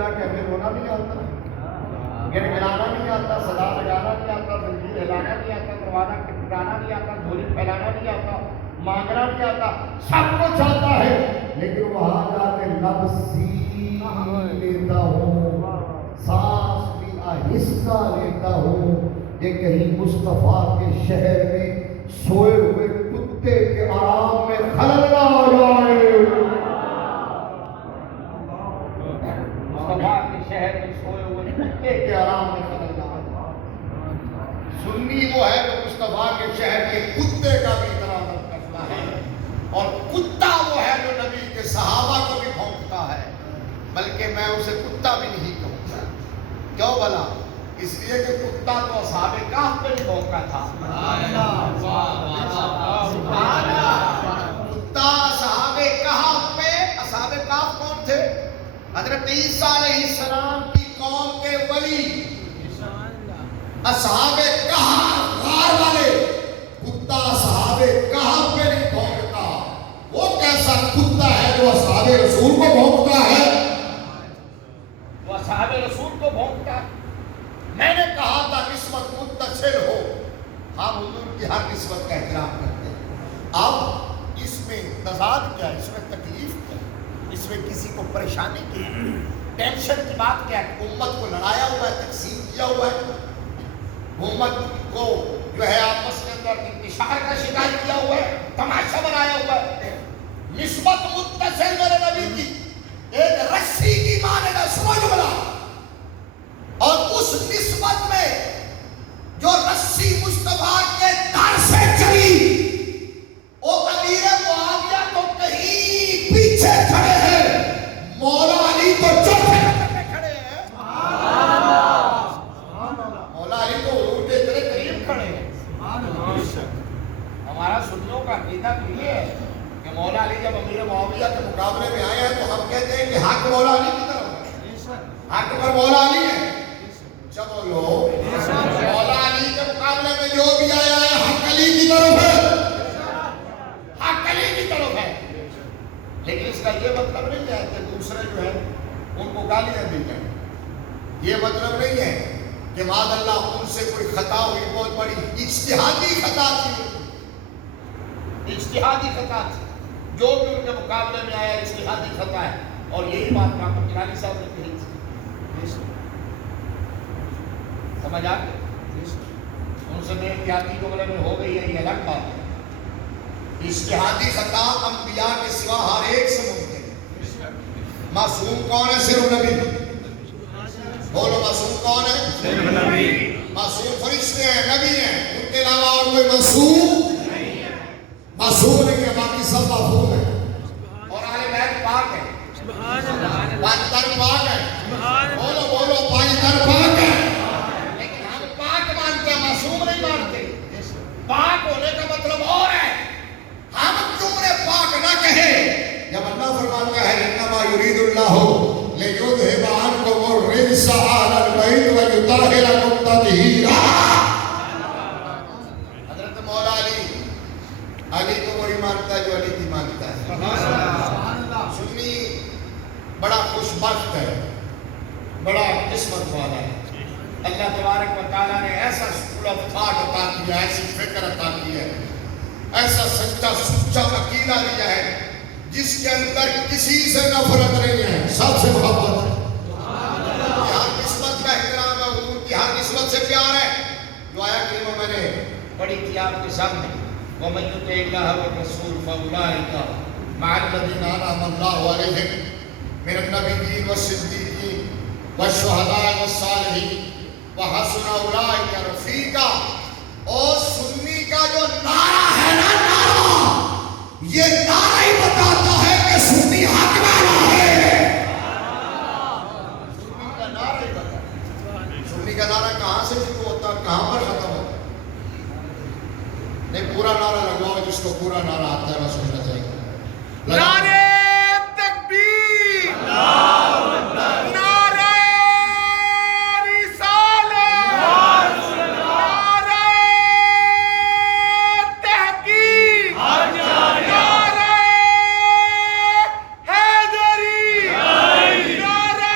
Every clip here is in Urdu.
جا کے ہمیں رونا نہیں آتا، گڑگڑانا نہیں آتا، صدا لگانا نہیں آتا، زنجیر ہلانا نہیں آتا، دروازہ کھٹکھٹانا نہیں آتا، جھولی پھیلانا نہیں آتا، مانگنا نہیں آتا، سب کچھ آتا ہے، لیکن وہاں جا کے لب سی لیتا ہوں، سانس بھی آہستہ لیتا ہوں، یہ کہیں مصطفیٰ کے شہر میں سوئے ہوئے کتے کے آرام میں خلل نہ ہو جائے۔ مصطفیٰ کے شہر میں سوئے ہوئے کتے کے آرام میں خلل نہ ہو جائے۔ سنی وہ ہے جو مصطفیٰ کے شہر کے کتے کا بھی احترام کرتا ہے، اور کتا وہ ہے جو نبی کے صحابہ کو بھی بھونکتا ہے، بلکہ میں اسے کتا بھی نہیں کہوں گا۔ کیوں بھلا؟ اس لیے کہ کتا تو اصحاب کہف پہ نہیں بھونکا تھا، کتا اصحاب کہف پہ، اصحاب کہف کون تھے؟ حضرت عیسیٰ علیہ السلام کی قوم کے ولی، اصحاب کہف غار والے۔ کتا اصحاب کہف پہ نہیں بھونکتا، وہ کیسا کتا ہے جو اصحاب رسول کو بھونکتا ہے؟ وہ اصحاب رسول کو بھونکتا ہے۔ میں نے کہا تھا نسبت متصل ہو، ہم حضور کی ہر نسبت کا احترام کرتے ہیں۔ اب اس میں تضاد کیا ہے، اس میں تکلیف کیا ہے، اس میں کسی کو پریشانی کیا ہے، ٹینشن کی بات کیا ہے؟ امت کو لڑایا ہوا ہے، تقسیم کیا ہوا ہے، امت کو جو ہے آپس کے اندر انتشار کا شکار کیا ہوا ہے، تماشا بنایا ہوا ہے۔ نسبت متصل میرے نبی کی ایک رسی کی مانند سمجھ بلا، اور اس نسبت میں جو رسی مصطفیٰ کے در سے چلی، وہ امیر معاویہ تو کہیں پیچھے کھڑے ہیں، مولا علی تو چوتھے نمبر پہ کھڑے ہیں۔ مولا علی تو حضور کے اتنے قریب کھڑے ہیں۔ ہمارا سنیوں کا عقیدہ تو یہ ہے کہ مولا علی جب امیر معاویہ کے مقابلے میں آئے ہیں تو ہم کہتے ہیں کہ حق مولا علی کی طرف ہے، حق پر مولا علی ہے۔ چلو لو، مولا علی کے مقابلے میں جو بھی آیا ہے حق علی کی طرف ہے، حق علی کی طرف ہے، لیکن اس کا یہ مطلب نہیں ہے کہ دوسرے جو ہے ان کو گالیاں دی جائیں، یہ مطلب نہیں ہے کہ معاذ اللہ ان سے کوئی خطا ہوئی، بہت بڑی اجتہادی خطا تھی، اجتہادی خطا تھی، جو بھی ان کے مقابلے میں آیا اجتہادی خطا ہے، اور یہی بات رحمت اللہ علیہ صاحب نے کہی تھی۔ سمجھ آ گئی؟ ان سے بے احتیاطی جملے میں ہو گئی ہے، یہ الگ بات ہے۔ اجتہادی خطا انبیاء کے سوا ہر ایک سے ممکن ہے۔ معصوم کون ہے؟ صرف نبی۔ بولو معصوم کون ہے؟ صرف نبی۔ معصوم فرشتے ہیں، نبی ہیں، ان کے علاوہ اور کوئی معصوم نہیں ہے۔ معصوم نہیں ہے، باقی سب معصوم ہیں، اور اہل بیت پاک ہیں، پاکستان پاک ہے، بولو بولو پاکستان پاک ہے، لیکن ہم پاک مانتے ہیں، معصوم نہیں مانتے۔ پاک ہونے کا مطلب اور ہے، ہم تم نے پاک نہ کہے جب اللہ فرماتا ہے انما یرید اللہ لیذھب عنکم الرجس اہل البیت ویطہرکم تطہیرا۔ حضرت مولا علی، علی کو وہی مانتا ہے جو علی کی مانتا ہے۔ سنی بڑا خوش بخت ہے، بڑا قسمت والا ہے۔ اللہ تبارک و تعالیٰ نے ایسا اسکول آف تھاٹ عطا کیا، ایسی فکر عطا کی ہے، ایسا سچا سچا عقیدہ دیا ہے جس کے اندر کسی سے نفرت نہیں ہے، سب سے محبت ہے۔ ہر قسمت کا احترام ہے، حضور کی ہر قسمت سے پیار ہے۔ جو آیا کریمہ میں نے پڑھی تھی آپ کے سامنے، وَمَن يُطِعِ اللَّهَ وَالرَّسُولَ فَأُولَٰئِكَ مَعَ الَّذِينَ أَنْعَمَ اللَّهُ عَلَيْهِم مِّنَ النَّبِيِّينَ وَالصِّدِّيقِينَ وَالشُّهَدَاءِ وَالصَّالِحِينَ وَحَسُنَ أُولَٰئِكَ رَفِیقًا۔ اور سنی کا جو نعرہ ہے نا، نعرہ، یہ نعرہ ہی بتاتا ہے کہ سنی حق والا ہے۔ سنی کا نعرہ ہی بتاتا ہے۔ سنی کا نعرہ کہاں سے شروع ہوتا ہے، کہاں پر ختم ہوتا ہے؟ نہیں، پورا نعرہ لگاؤ، جس کو پورا نعرہ آتا ہے وہ سننا چاہیے۔ نعرہ تکبیر، نعرہ رسالت، نعرہ تحقیق، نعرہ حیدری، نعرہ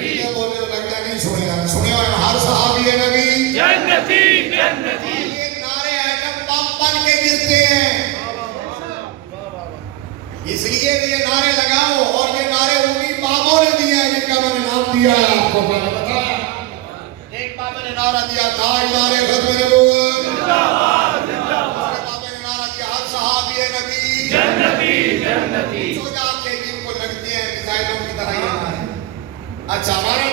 یہ بولنے لگتا نہیں سنے ہوئے ہر صحابی نبی جنتی جنتی یہ نعرے ایٹم بم بن کے گرتے ہیں، اس لیے بھی یہ نعرے لگاؤ، اور یہ نعرے انہی بابوں نے دیا ہے جن کا میں نے نام دیا ہے آپ کو میں نے بتایا۔ ایک بابے نے نعرہ دیا تاجدار ختم نبوت، دوسرے بابے نے نعرہ دیا ہر صحابی نبی جنتی جنتی سو جاتے ہیں جن کو لگتے ہیں میزائلوں کی طرح یہ نعرے۔ اچھا ہمارا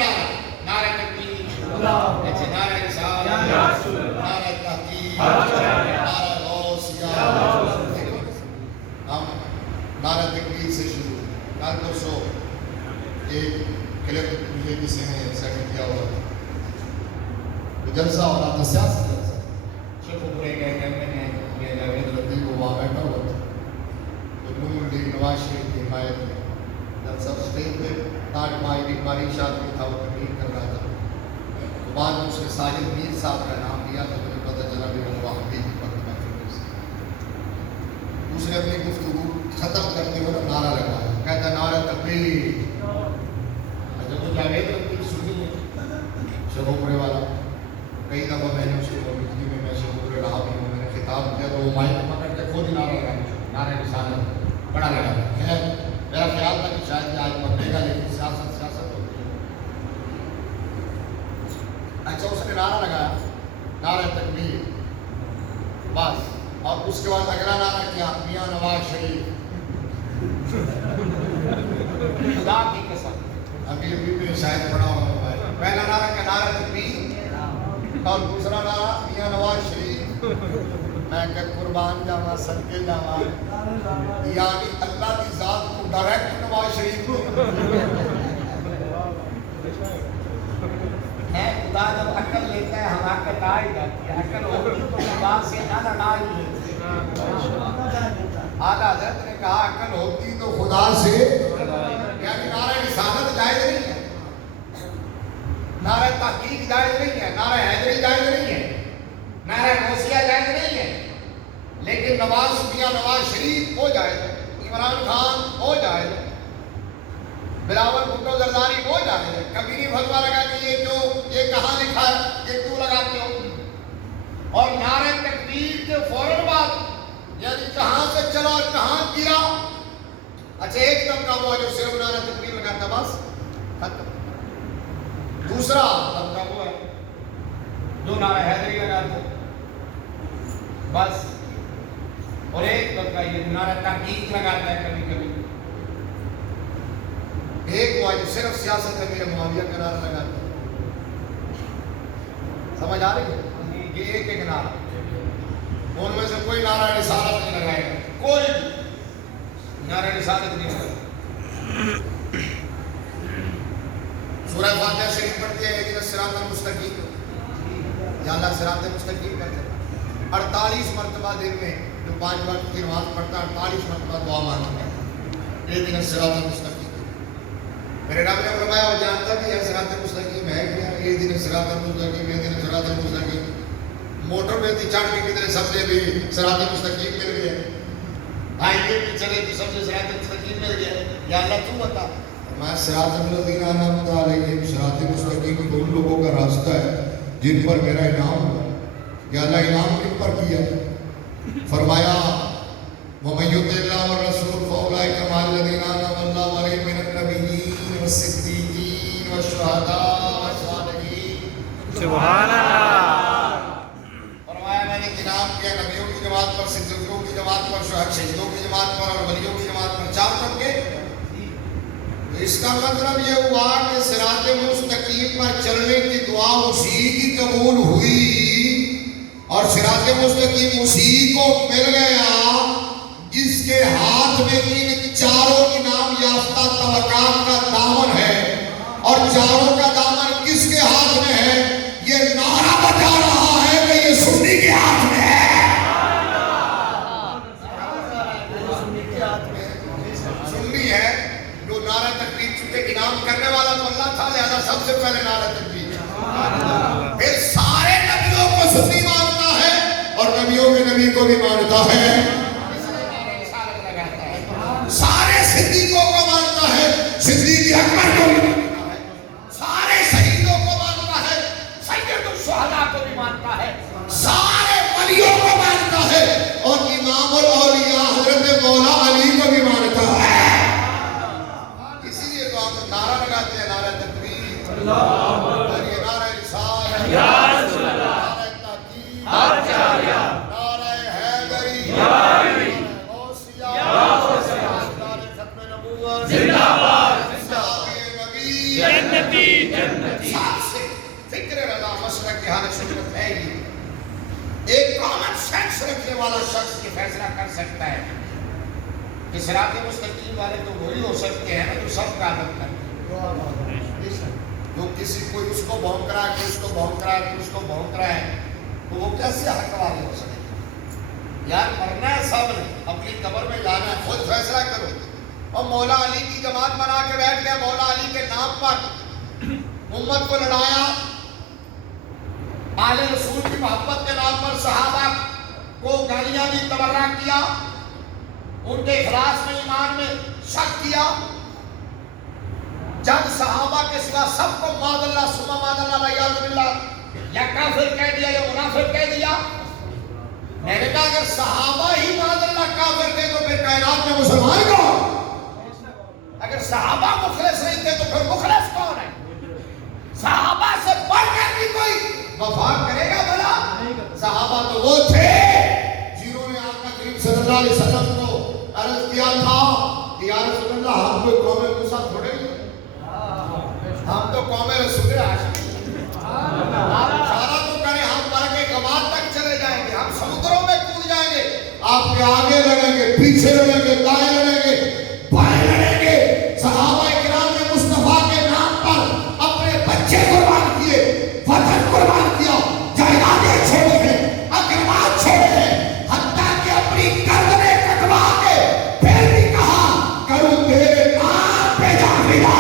نعرہ تکبیر، اچھا نعرہ رسالت، نعرہ تحقیق، نعرہ غوثیہ، ہم نعرہ تکبیر سے شروع۔ کل پرسوں ایک کلپ مجھے کسی نے سیکنڈ کیا ہوا تھا، وہ جلسہ ہو رہا تھا، سیاسی جلسہ، شیخ اوپرے گئے کہنے نے یہ جاوید رضی کو وہاں بیٹھا ہوا تھا، تو نور لیگ نواز شریف کی حمایت میں جلسہ اسٹیج پہ تاج ماری شاد بھی تھا، وہ تقریر کر رہا تھا، تو بعد میں اس نے ساجد میر صاحب کا نام لیا تو مجھے پتہ چلا بھی وہ وہاں بھی وقت میں اس نے اپنی گفتگو ختم کرتے ہوئے نعرہ لگایا، کہتا نعرہ تکبیر۔ جب وہ جاوید رضی سنی ہے شیخ اوپرے والا، کئی دفعہ میں نے اس کی موجودگی میں شیخ اوپرے رہا بھی ہوں، میں نے خطاب کیا تو وہ مائک پکڑ کے خود ہی نعرہ لگایا، نعرہ رسالت بڑا لگا ہے۔ میرا خیال تھا کہ شاید آج پڑھنے گا، لیکن سیاست ہوتی ہے۔ اچھا اس نے نعرہ لگایا نعرہ تکبیر بس، اور اس کے بعد اگلا نعرہ کیا میاں نواز شریف، خدا کی قسم ابھی بھی شاید پڑھا ہوگا، پہلا نعرہ کا نعرہ تکبیر اور دوسرا نعرہ میاں نواز شریف۔ میں کہ قربان جاواں صدقے جاواں، یعنی اللہ کی ذات کو ڈائریکٹ نواز شریف کو ہے۔ خدا جب عقل لیتا ہے حماقت آ ہی جاتی ہے، عقل ہوتی تو بات سے نہ لڑا ہی لیتی۔ اعلیٰ حضرت نے کہا عقل ہوتی تو خدا سے، یعنی نعرہ رسالت جائز نہیں ہے، نعرہ تحقیق جائز نہیں ہے، نعرہ حیدری جائز نہیں ہے، نعرہ غوثیہ جائز نہیں ہے، لیکن میاں نواز شریف ہو جائے، عمران خان ہو جائے، بلاول بھٹو زرداری ہو جائے۔ کبھی نہیں بھگوا لگا کہ یہ کہاں لکھا ہے، یہ کیوں لگاتے ہو؟ اور نعرہ تکبیر کے فوراً بعد یعنی کہاں سے چلا اور کہاں گرا، اچھا ایک طبقہ وہ جو صرف نعرہ تکبیر لگاتا بس ختم، دوسرا طبقہ وہ ہے جو نعرہ حیدری لگاتا بس، اور ایک طبقہ یہ نعرہ تحقیق لگاتا ہے کبھی کبھی، ایک وہ جو صرف سیاست میں میرے معاویہ کا نعرہ لگاتا ہے۔ سمجھ آ رہی ہے؟ یہ ایک نعرہ، ان میں سے کوئی نعرہ رسالت نہیں لگائے گا، کوئی نعرہ رسالت نہیں لگائے۔ سورہ فاتحہ شریف پڑھتے ہیں اہدنا الصراط المستقیم، یا اللہ صراط مستقیم پر چلا، 48 مرتبہ دن میں جو 5 وقت کی نماز پڑھتا ہے 48 مرتبہ دعا مانگتا ہے اہدنا الصراط المستقیم۔ میرے رب نے فرمایا وہ جانتا بھی ہے صراط مستقیم ہے کیا، اہدنا الصراط المستقیم، اہدنا الصراط المستقیم۔ موٹر پہ تھی چڑھ کے کتنے سبزے بھی صراط مستقیم مل گئے، ہائی وے پہ چلے تو سبزے صراط مستقیم مل گئے، یا اللہ تو بتا۔ میں صراط الذین انعمت علیہم، صراط مستقیم ان لوگوں کا راستہ ہے جن پر میرا انعام ہوا۔ یا اللہ انعام کن پر کیا؟ فرمایا وَمَن يُطِعِ اللَّهَ وَالرَّسُولَ فَأُولَٰئِكَ مَعَ الَّذِينَ أَنْعَمَ اللَّهُ عَلَيْهِم مِّنَ النَّبِيِّينَ وَالصِّدِّيقِينَ وَالشُّهَدَاءِ وَالصَّالِحِينَ۔ سبحان اللہ۔ فرمایا میں نے انعام کیا نبیوں کی جماعت پر، صدیقوں کی جماعت پر، شہیدوں کی جماعت پر اور ولیوں کی جماعت پر، 4 طبقے۔ تو اس کا مطلب یہ ہوا کہ صراط مستقیم پر چلنے کی دعا اسی کی قبول ہوئی، اور صراط مستقیم اسی کو مل گیا جس کے ہاتھ میں ان 4 انعام یافتہ طبقات کا دامن ہے، اور 4 کا دامن کس کے ہاتھ میں ہے؟ یہ نعرہ بتا رہا ہے کہ یہ سنی کے ہاتھ میں ہے۔ سنی ہے جو نعرہ تکبیر، چونکہ انعام کرنے والا تو اللہ تھا، لہذا سب سے پہلے نعرہ تکبیر، پھر سارے نبیوں کو سنی مانتا ہے اور نبیوں کے نبی کو بھی مانتا ہے، سارے صدیقوں کو مانتا ہے، صدیق اکبر کو بھی مانتا ہے، کو مانتا ہے، سارے ولیوں کو مانتا ہے، اور امام الاولیاء حضرت مولا علی کو بھی مانتا ہے۔ اسی لیے تو ہم نعرہ لگاتے ہیں، نعرہ تکبیر، اور یہ نعرہ رسالت، نعرہ تحقیق، نعرہ حیدری، نعرہ غوثیہ، نعرہ ختم نبوت، زندہ باد، نبی، جنتی جنتی۔ سب سے فکر رضا مسلک اہل سنت ہے ہی۔ ایک کامن سینس رکھنے والا شخص یہ فیصلہ کر سکتا ہے کہ صراط مستقیم والے تو وہی ہو سکتے ہیں جو سب کا عدم کرتے ہیں۔ جو کسی کوئی اس کو بھونک رہا ہے، کوئی اس کو بھونک رہا ہے، کوئی اس کو بھونک رہا ہے، تو وہ کیسے حق والے ہو سکتے ہیں؟ یار مرنا ہے سب نے، اپنی قبر میں جانا ہے، خود فیصلہ کرو۔ اور مولا علی کی جماعت بنا کے بیٹھ گیا، مولا علی کے نام پر امت کو لڑایا، آل رسول کی محبت کے نام پر صحابہ کو گالیاں دی، تبرہ کیا، ان کے اخلاص میں، ایمان میں شک کیا، جب صحابہ کے سوا سب کو ماذ اللہ ثم ماذ اللہ والعیاذ باللہ یا کافر کہہ دیا یا منافق کہہ دیا۔ میں نے کہا اگر صحابہ ہی ماذ اللہ کافر تھے تو پھر کائنات میں مسلمان کون؟ اگر صحابہ مخلص نہیں تھے تو پھر مخلص کون ہے؟ صحابہ سے بڑھ کر بھی کوئی وفا کرے گا بھلا؟ صحابہ تو وہ تھے جنہوں نے آقا کریم صلی اللہ علیہ وسلم کو عرض کیا تھا کہ یا رسول اللہ ہم کوئی قوم موسیٰ تھوڑے ہی ہیں، ہم تو قوم رسول عاشق ہیں۔ آپ اشارہ تو کریں، ہم مر کے کمال تک چلے جائیں گے، ہم سمندروں میں کود جائیں گے، آپ کے آگے لڑیں گے، پیچھے لڑیں گے، دائیں لڑیں گے، بائیں لڑیں گے۔ صحابہ کرام نے مصطفیٰ کے نام پر اپنے بچے قربان کیے، وطن قربان کیا، جائیدادیں چھوڑے ہیں، اقربات چھوڑے ہیں، حتیٰ کہ اپنی گردنیں کٹوا کے پھر بھی کہا کروں تیرے نام پہ جاویدہ۔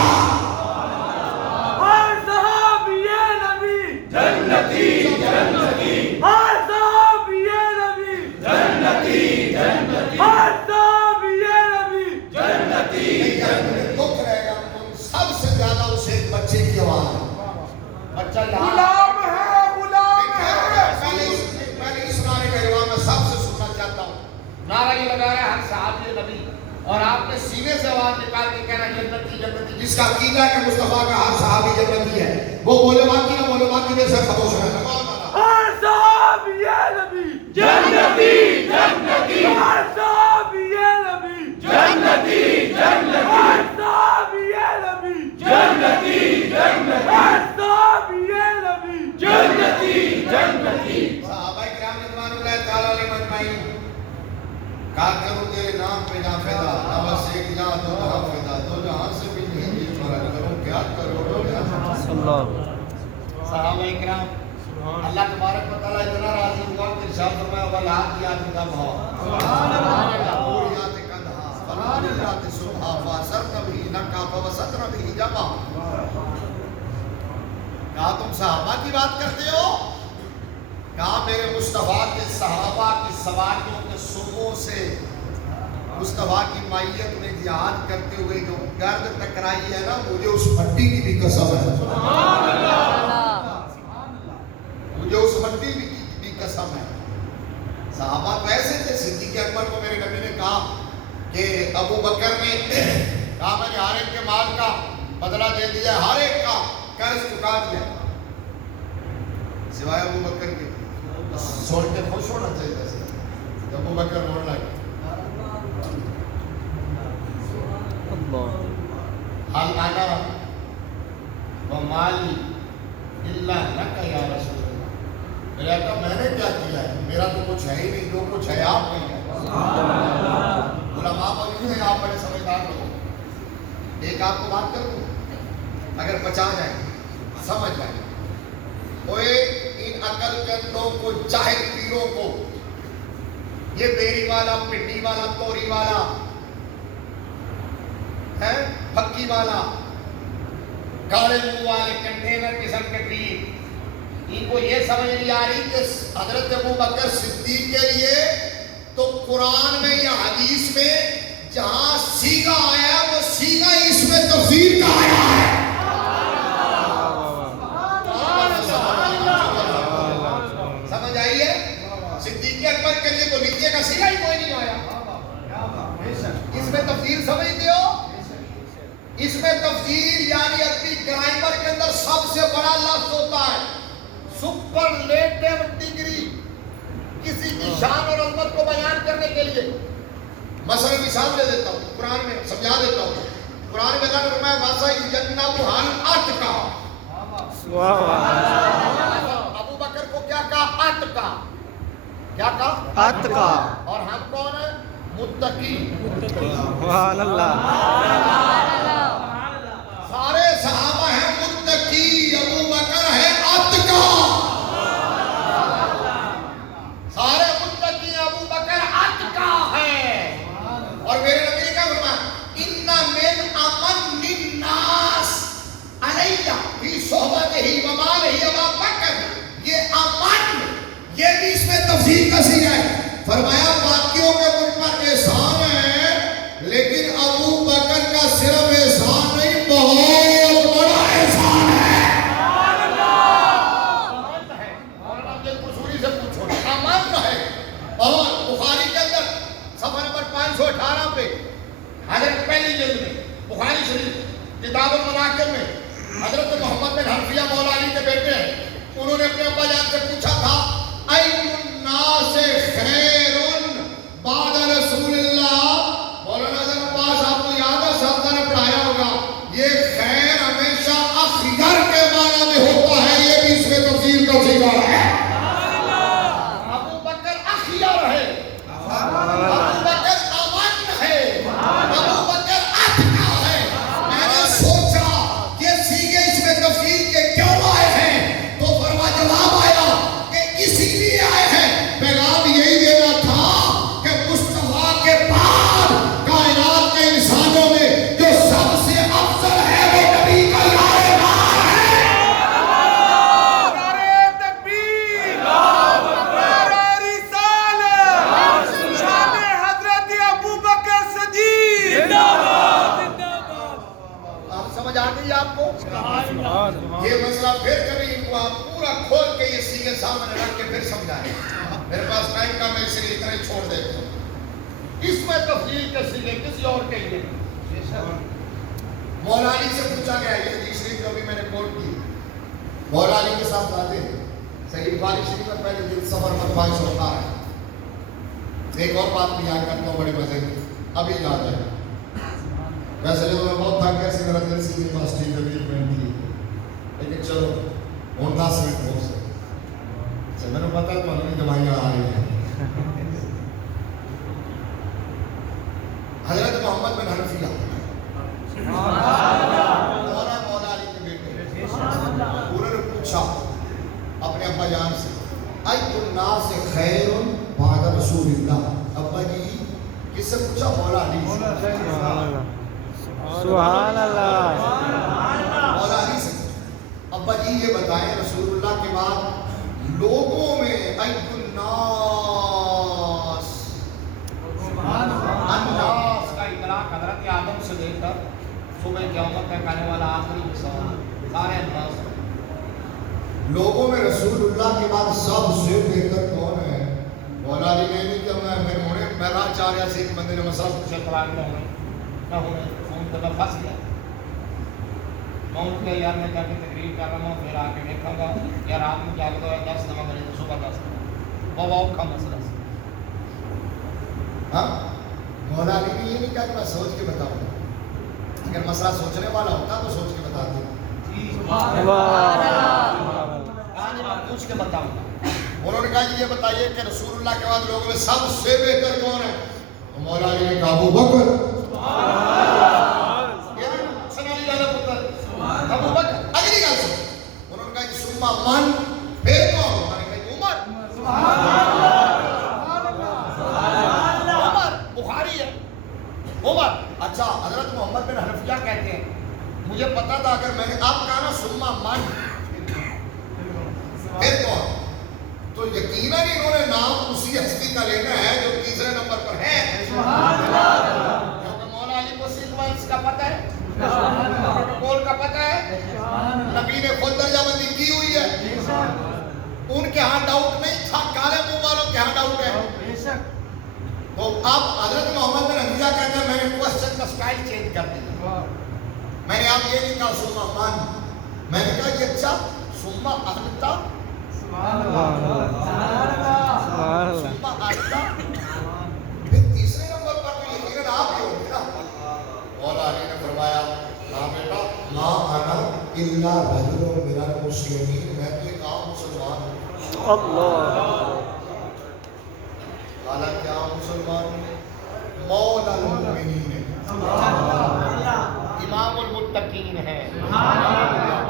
ہر صحابی نبی جنتی جنتی، ہر صحابی نبی جنتی جنتی، ہر صحابی نبی جنتی جنتی۔ دکھ رہے گا تم سب سے زیادہ اسے ایک بچے کی آواز ہے۔ بچہ یہاں غلام ہے، غلام ہے۔ پہلے اس نعرے کا جواب میں سب سے سننا چاہتا ہوں۔ نعرہ یہ لگا رہا ہے ہر صحابی نبی، اور آپ نے سینے سے آواز نکال کے کہنا جنتی جنتی۔ جس کا عقیدہ ہے کہ مصطفیٰ کا ہر صحابی جنتی ہے، وہ بولے باقی نہ بولے باقی میں سے خاموش رہے۔ ہر صحابی نبی جنتی جنتی، ہر صحابی نبی جنتی جنتی، ہر صحابی نبی جنتی جنتی، ہر صحابی نبی جنتی جنتی۔ صحابہ کرام رضوان اللہ تعالیٰ علیہ مجمعین کہا کروں تیرے نام پہ جاں فدا، نہ بس ایک جاں دو جہاں فدا، دو جہاں سے بھی نہیں جی چھوڑا، کروں کیا کروڑوں صحابہ کرام اللہ تبارک و تعالیٰ اتنا راضی ہوا کہ ارشاد فرمایا والعادیات ضبحا، والعادیات قدحا، فالعادیات صبحا، فأثرن به نقعا، فوسطن به جمعا۔ کہا تم صحابہ کی بات کرتے ہو؟ کہا میرے مصطفیٰ کے صحابہ کی سواریوں کے صبحوں سے مصطفیٰ کی مائیت میں جہاد کرتے ہوئے جو گرد ٹکرائی ہے نا، مجھے اس مٹی کی بھی قسم ہے، مجھے اس مٹی کی بھی قسم ہے۔ صحابہ تو ایسے تھے، صدیق اکبر کو میرے نبی نے کہا کہ ابو بکر نے کہا میں نے ہر ایک کے مال کا بدلہ دے دیا، ہر ایک کا قرض چکا دیا سوائے ابو بکر کے۔ سوچ کے خوش ہونا چاہیے تھا، ابو بکر رونے لگے۔ حل انا ومالی الا لک یا رسول اللہ۔ میرے آقا میں نے کیا کیا ہے؟ میرا تو کچھ ہے ہی نہیں، جو کچھ ہے آپ نہیں ہے۔ علماء موجود ہیں، آپ بڑے سمجھدار لوگ، ایک آپ کو بات کر دوں، اگر بچا جائیں سمجھ جائیں، اوے ان عقل گندوں کو، جاہل پیروں کو، یہ بیری والا، پنڈی والا، توری والا ہے، پھکی والا، کالے منہ والے کنٹینر قسم کے پیر، ان کو یہ سمجھ نہیں آ رہی کہ حضرت ابو بکر صدیق کے لیے تو قرآن میں یا حدیث میں جہاں سیغہ آیا وہ سیغہ اس میں تفسیر کا آیا ہے۔ اس میں تفصیل سمجھتے ہو؟ اس میں تفصیل یعنی عربی گرامر کے اندر سب سے بڑا لفظ ہوتا ہے سپرلیٹو ڈگری، کسی کی شان اور عظمت کو بیان کرنے کے لیے۔ مثلا مثال دے دیتا ہوں، قرآن میں سمجھا دیتا ہوں۔ قرآن میں اللہ نے فرمایا واسا جنب حال اتقا، ابو بکر کو کیا کہا؟ اتقا۔ کیا کہا؟ اتقا۔ اور ہم کون ہیں؟ متقی۔ سبحان اللہ۔ سارے صحابہ ہیں متقی، ابو بکر ہے اتقا۔ سارے متقی، ابو بکر اتقا ہے۔ اور میرے نبی نے کیا فرمایا؟ ان من امن الناس علیہ فی صحبتہ ومالہ ابا بکر، یہ امن، یہ بھی اس میں تفصیل کثیر ہے۔ فرمایا باقیوں کے مجھ پر احسان ہے، لیکن ابو بکر کا صرف احسان نہیں، بہت بڑا احسان ہے۔ امن ہے، اور آپ نے قصوری سے پوچھو امن ہے۔ اور بخاری کے اندر صفحہ نمبر 518 پہ حضرت پہلی جلد میں بخاری شریف کتاب المناقب میں حضرت محمد بن حنفیہ مولا علی کے بیٹے ہیں، انہوں نے اپنے ابا جان سے پوچھا تھا اَيُّ النَّاسِ خَيْرٌ بَعْدَ رسول اللہ۔ مولانا حضرت عباس آپ کو یاد ہے، سب نے پڑھایا ہوگا، یہ خیر ہمیشہ اخیر کے معنی میں ہوتا ہے، یہ بھی اس میں تفصیل کا صیغہ ہے۔ ابو بکر اخیر ہے، ابو بکر امن ہے، ابو بکر اتقا ہے۔ میں نے سوچا یہ سیغے اس میں تفصیل کے کیوں آئے ہیں، تو فرما جواب آیا کہ اسی لیے آئے ہیں، پیغام یہی دینا تھا کہ مصطفیٰ کے بعد کائنات کے انسانوں میں جو سب سے افضل ہے وہ نبی کا لائے مار ہے۔ نعرہ تکبیر، نعرہ رسالت، شان حضرت ابو بکر صدیق۔ آپ سمجھ آ گئی آپ کو؟ یہ مسئلہ پھر کبھی ہوا پورا کھول کے یہ سیغے سامنے رکھ کے پھر سمجھائیں۔ میرے پاس ٹائم کا میں اسے اتنا ہی چھوڑ دیتا ہوں۔ اس میں تفصیل کے سیغے کسی اور کے لیے نہیں۔ مولا علی سے پوچھا گیا، یہ حدیث شریف جو بھی میں نے کوٹ کی، مولا علی کے ساتھ آتے ہیں صحیح بخاری شریف میں پہلے جلد صفحہ نمبر 518 ہے۔ ایک اور بات بھی یاد کرتا ہوں بڑی مزے کی، ابھی یاد ہے۔ ویسے جو میں بہت تھا کیسے میرا دل سی کی پاس ٹھیک ہے لیکن چلو 10 منٹ ہو سکتے میں نے پتا تو نہیں دوائیاں آ رہی ہیں۔ حضرت محمد بن حنفیہ مولا علی کے بیٹے، انہوں نے پوچھا اپنے ابا جان سے اَيُّ النَّاسِ خَيْرٌ بَعْدَ رسول اللہ۔ ابا جی کس سے پوچھا؟ مولا علی سے۔ سبحان اللہ۔ مولا علی سے ابا جی یہ بتائیں رسول اللہ کے بعد لوگوں میں اَيُّ النَّاسِ، الناس کا اطلاق حضرت آدم سے لے کر صبح قیامت تک آنے والا آخری انسان، سارے الناس۔ لوگوں میں رسول اللہ کے بعد سب سے بہتر کون ہے؟ مولا علی نے نہیں کہ میں راہ چاہ رہا سے ایک بندے نے مسئلہ پوچھا طلاق نہ ہونے فون کرنا پھنس گیا، میں ان کے یار میں جا کے تقریر کر رہا ہوں، پھر آ کے دیکھا گا یا رات میں جاگ دو 10 نمبر بجے تو صبح 10 وہ کا مسئلہ سے۔ ہاں مولا علی نے یہ نہیں کہا کہ میں سوچ کے بتاؤں، اگر مسئلہ سوچنے والا ہوتا تو سوچ کے بتا دیں، میں پوچھ کے بتاؤں گا۔ انہوں نے کہا یہ بتائیے کہ رسول اللہ کے بعد لوگوں میں سب سے بہتر کون ہے؟ تو مولا علی نے کہا ابو بکر۔ ابو بکر اگلی گل سن، انہوں نے کہا کہ ثم من، پھر کون؟ انہوں نے کہا عمر۔ عمر بخاری ہے، عمر۔ اچھا حضرت محمد بن حنفیہ کہتے ہیں مجھے پتا تھا اگر میں نے اب کہا نا ثم من پھر کون، تو یقیناً انہوں نے نام اسی ہستی کا لینا ہے جو تیسرے نمبر پر ہے، کیونکہ مولا علی کو سیکوینس کا پتہ ہے، پروٹوکول کا پتہ ہے، نبی نے خود درجہ بندی کی ہوئی ہے، ان کے ہاں ڈاؤٹ نہیں تھا، کالے منہ والوں کے ہاں ڈاؤٹ ہے۔ تو اب حضرت محمد بن حنفیہ کا اسٹائل چینج کر دیا. میں نے آپ یہ نہیں کہا سما من, میں نے کہا یہ اچھا سما انتا سما انتا. پھر تیسرے نمبر پر تو یقیناً آپ ہی ہوگی نا. مولا علی نے فرمایا ہاں بیٹا ما انا الا رجل من المسلمین, میں تو ایک عام مسلمان ہوں. اللہ حالانکہ عام مسلمان ہوں, مولا المؤمنین ہے, امام المتقین ہے,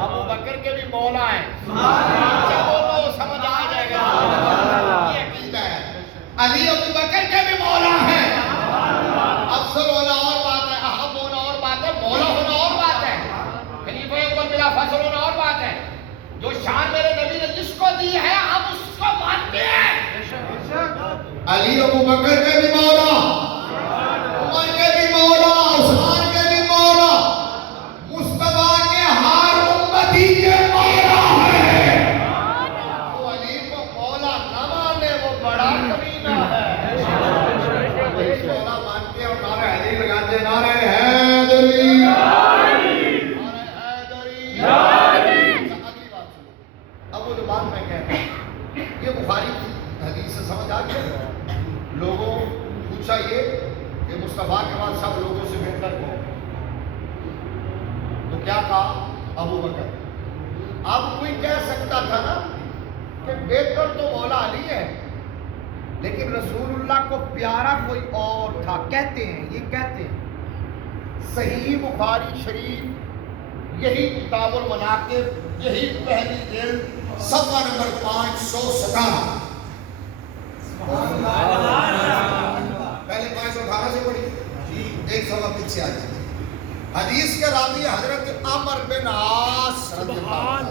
ابو بکر کے بھی مولا ہیں. کیا بولو سمجھ آ جائے گا, یہ عقیدہ ہے. علی ابو بکر کے بھی مولا ہیں. افضل ہونا اور بات ہے, احب ہونا اور بات ہے, مولا ہونا اور بات ہے, خلیفہ اول بلا فصل ہونا اور بات ہے. جو شان میرے نبی نے جس کو دی ہے ہم اس کو مانتے ہیں. علی ابو بکر کے بھی مولا, عمر کے بھی مولا, عثمان کے بھی مولا, مصطفیٰ کے ہر امتی کے مولا ہے. تو علی کو مولا نہ مانے وہ بڑا کمینہ ہے. مولا مانتے ہیں اور نعرہ حیدری لگاتے ہیں, نعرہ حیدری, نعرہ حیدری. اگلی بات سنو, اب وہ جو بات میں کہتا ہوں یہ بخاری کی حدیث سے سمجھ آ گیا. لوگوں پوچھا یہ کہ مصطفیٰ کے بعد سب لوگوں سے بہتر کون, تو کیا کہا ابو بکر. اب کوئی کہہ سکتا تھا نا کہ بہتر تو مولا علی ہے, لیکن رسول اللہ کو پیارا کوئی اور تھا. کہتے ہیں, یہ کہتے ہیں صحیح بخاری شریف یہی کتاب المناقب, یہی پہلی جلد, صفحہ نمبر 517. پہلے 518 سے پڑھی, ایک صفحہ پیچھے آ جائے. حدیث کے راوی حضرت عمر بن عاص رضی اللہ عنہ,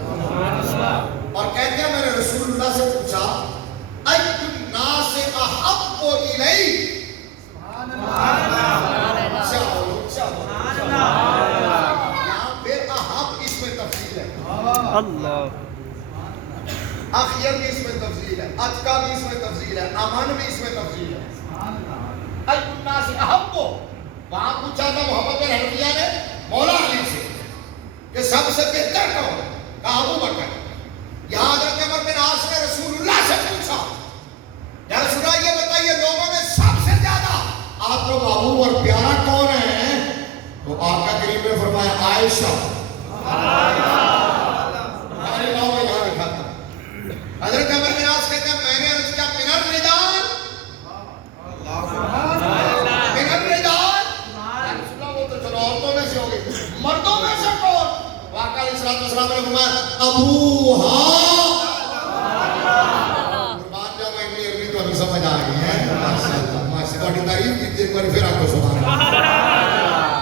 اور کہتے ہیں میں نے رسول اللہ سے پوچھا ای الناس احب الیک, یہاں پہ احب اس میں تفصیل ہے, اللہ اخیر بھی اس میں تفصیل ہے, اتقا بھی اس میں تفصیل ہے, امن بھی اس میں تفصیل ہے. ای الناس احب کو وہاں پوچھا تھا محمد بن حنفیہ نے مولا علی سے کہ سب سے بہتر کون, کہا ابو بکر. یہاں حضرت عمر بن عاص نے رسول اللہ سے پوچھا یا رسول اللہ یہ بتائیے لوگوں میں سب سے زیادہ آپ کو محبوب اور پیارا کون ہے, تو آقا کریم نے فرمایا عائشہ. حضرت عمر بن عاص کہتے ہیں میں نے عرض کیا من الرجال, من الرجال, رسول اللہ وہ تو چلو عورتوں میں سے ہوگی, مردوں میں سے کون, آقا علیہ السلام نے فرمایا ابوہا. قربان جاؤ میں انگلی عربی تو ابھی سمجھ آ گئی ہے, ماشاءاللہ ماشاءاللہ, بڑی تعریف کی ایک بار پھر آپ کو سبحان اللہ.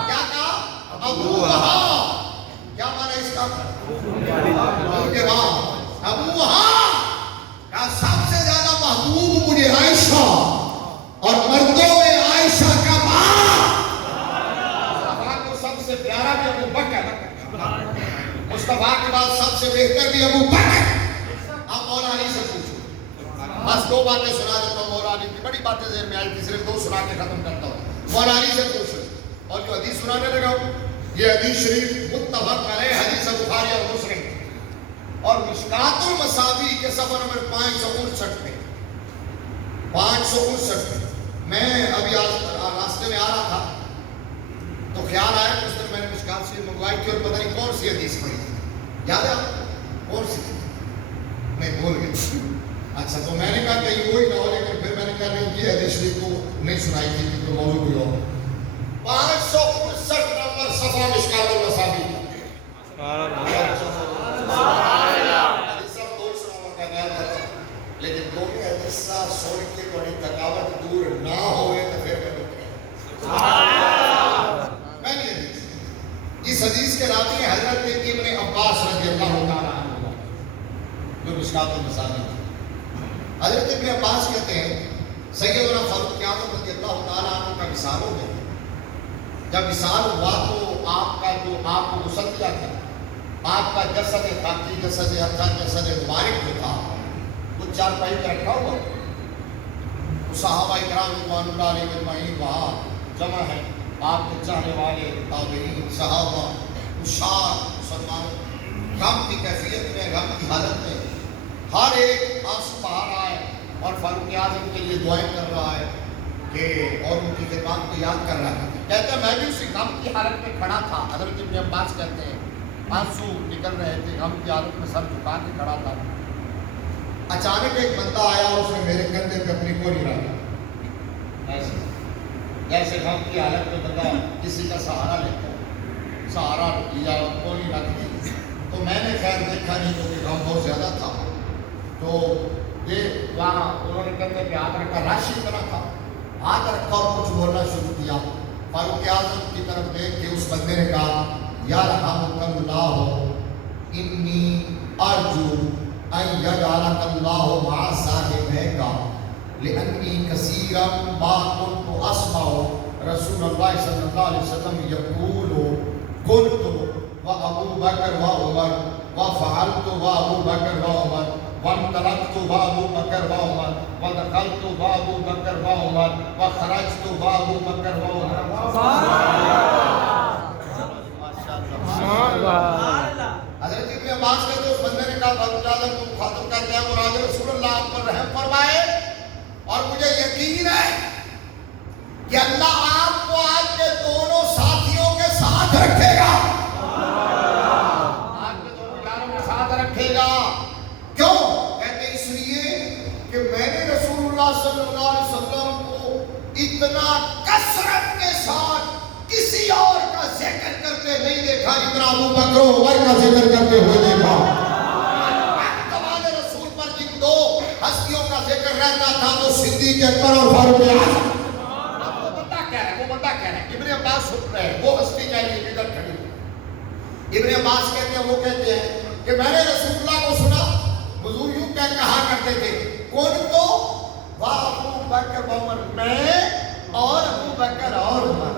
کیا کہا ابوہا, کیا معنی اس کا, کے بعد ابوہا سب سے زیادہ محبوب مجھے عائشہ, اور مردوں میں عائشہ کا باپ. مصطفیٰ کو سب سے پیارا بھی ابو بکر, مصطفیٰ کے بعد سب سے بہتر بھی ابو بکر. اب مولا علی سے پوچھو, بس دو باتیں سنا دیتا ہوں. مولا علی کی بڑی باتیں ذہن میں آئی تھی, صرف دو سنا کے ختم کرتا ہوں. مولا علی سے پوچھو, اور جو حدیث سنانے لگا ہوں یہ حدیث شریف متفق علیہ حدیث بخاری اور مسلم اور مشکات المصابیح کے صفحہ نمبر 559 میں, 559 میں. میں ابھی راستے میں آ رہا تھا تو خیال آیا کہ اس دن میں نے مشکات سے منگوائی تھی اور پتہ نہیں کون سی حدیث پڑھی تھی, یاد ہے آپ کون سی تھی, میں بھول گیا. اچھا تو میں نے کہا کہ وہی نہ ہو, لیکن پھر میں نے کہا نہیں یہ حدیث شریف کو نہیں سنائی تھی کیونکہ موضوع کوئی اور. 559 نمبر صفحہ مشکات المصابیح. لیکن دو میں حدیثہ سوڑ کے بڑی تکاوت دور نہ ہوئے تو پھر میں رکھیں. میں نہیں حدیث, اس حدیث کے راوی ہیں حضرت ابن عباس رضی اللہ تعالیٰ عنہ, جو مشکات المصابیح. حضرت ابن عباس کہتے ہیں سیدنا فاروق اعظم رضی اللہ تعالیٰ عنہ کا وصال ہو گیا. جب وصال ہوا تو آپ کا جو آپ کو غسل کیا تھا, آپ کا جسد خاکی, جسد اطہر, جسد مبارک جو تھا وہ چارپائی پہ رکھا ہوا. صحابہ کرام رضوان اللہ علیہ اجمعین وہاں جمع ہیں آپ کے چاہنے والے تابعین صحابہ اشار مسلمان غم کی کیفیت میں غم کی حالت میں ہر ایک آنسو بہا رہا ہے اور فاروق اعظم کے لیے دعائیں کر رہا ہے کہ اور ان کی خدمات کو یاد کر رہا ہے. کہتے ہیں میں بھی اسی غم کی حالت میں کھڑا تھا. حضرت ابن عباس کہتے ہیں آنسو نکل رہے تھے, غم کی حالت میں سر جھکا کے کھڑا تھا. اچانک ایک بندہ آیا اور اس نے میرے کندھے پہ اپنی گولی رکھی. ایسے جیسے غم کی حالت میں بندہ کسی کا سہارا لیتا ہے, سہارا لیا اور گولی رکھ دی. تو میں نے خیر دیکھا نہیں کیونکہ غم بہت زیادہ تھا. تو یہ وہاں انہوں نے کندھے پہ ہاتھ رکھا, رش اتنا تھا, ہاتھ رکھا اور کچھ بولنا شروع کیا. فاروق اعظم کی طرف دیکھ کے اس بندے نے کہا یرحمک اللہ انی ارجو ان یجعلک اللہ مع صاحبیک لانی کثیرا ما كنت اسمع رسول اللہ صلی اللہ علیہ وسلم یقول كنت وابو بکر وعمر وفعلت وابو بکر وعمر وانطلقت وابو بکر وعمر ودخلت وابو بکر وعمر وخرجت وابو بکر وعمر. حضرت ابن عباس کہتے اس بندے نے کہا فاروق اعظم تم خاتم کہتے ہیں مراد رسول اللہ آپ پر رحم فرمائے اور مجھے یقین ہے کہ اللہ آپ کو آپ کے دونوں ساتھیوں کے ساتھ رکھے گا. آپ کے دونوں یاروں کے ساتھ رکھے گا. کیوں؟ کہتے اس لیے کہ میں نے رسول اللہ صلی اللہ علیہ وسلم کو اتنا کثرت کے ساتھ کسی اور کا ذکر کرتے نہیں دیکھا جتنا ابو بکر و عمر کا ذکر کرتے ہوئے دیکھا. زمانے رسول پر جن دو ہستیوں کا ذکر رہتا تھا وہ صدیق اکبر اور فاروق اعظم. وہ بندہ کہہ رہا ہے, وہ بندہ کہہ رہا ہے, ابن عباس سن رہے ہیں, وہ ہستی کہہ رہی ہے ادھر کھڑی. ابن عباس کہتے ہیں, وہ کہتے ہیں کہ میں نے رسول اللہ کو سنا حضور یوں کہا کرتے تھے کون تو وا ابو بکر و عمر, میں اور ابو بکر اور عمر.